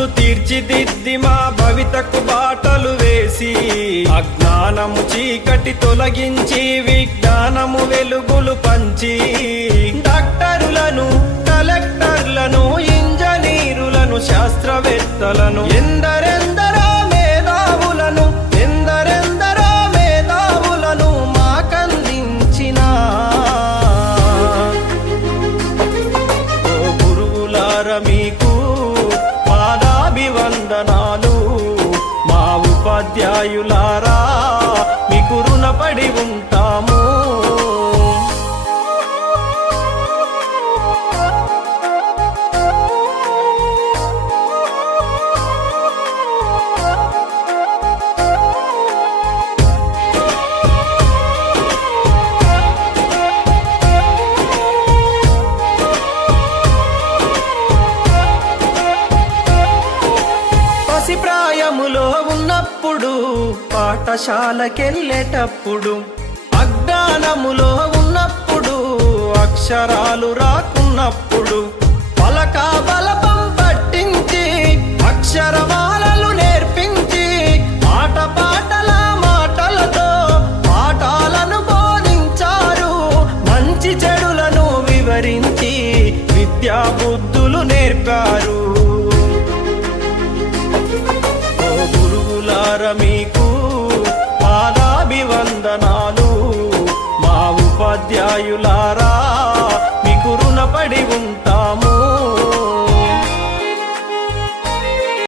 బతుకులు తీర్చిదిద్ది మా భవితకు బాటలు వేసి అజ్ఞానము చీకటి తొలగించి విజ్ఞానము వెలుగులు పంచి డాక్టరులను కలెక్టర్లను ఇంజనీరులను శాస్త్రవేత్తలను ఎందరెందరో మేధావులను మాకందించిన ఓ గురువులార మీకు పాదాభివందనాలు మా ఉపాధ్యాయులారా మీకు రుణపడి ఉంటాము. ప్రాయములో ఉన్నప్పుడు పాఠశాలకెళ్ళేటప్పుడు అజ్ఞానములో ఉన్నప్పుడు అక్షరాలు రాకున్నప్పుడు పలక బలపం పట్టించి అక్షరమాలలు నేర్పించి పాటల మాటలతో పాఠాలను బోధించారు. మంచి చెడులను వివరించి విద్యా బుద్ధులు నేర్పారు. మీకు పాదాభివందనాలు మా ఉపాధ్యాయులారా మీకు రుణపడి ఉంటా.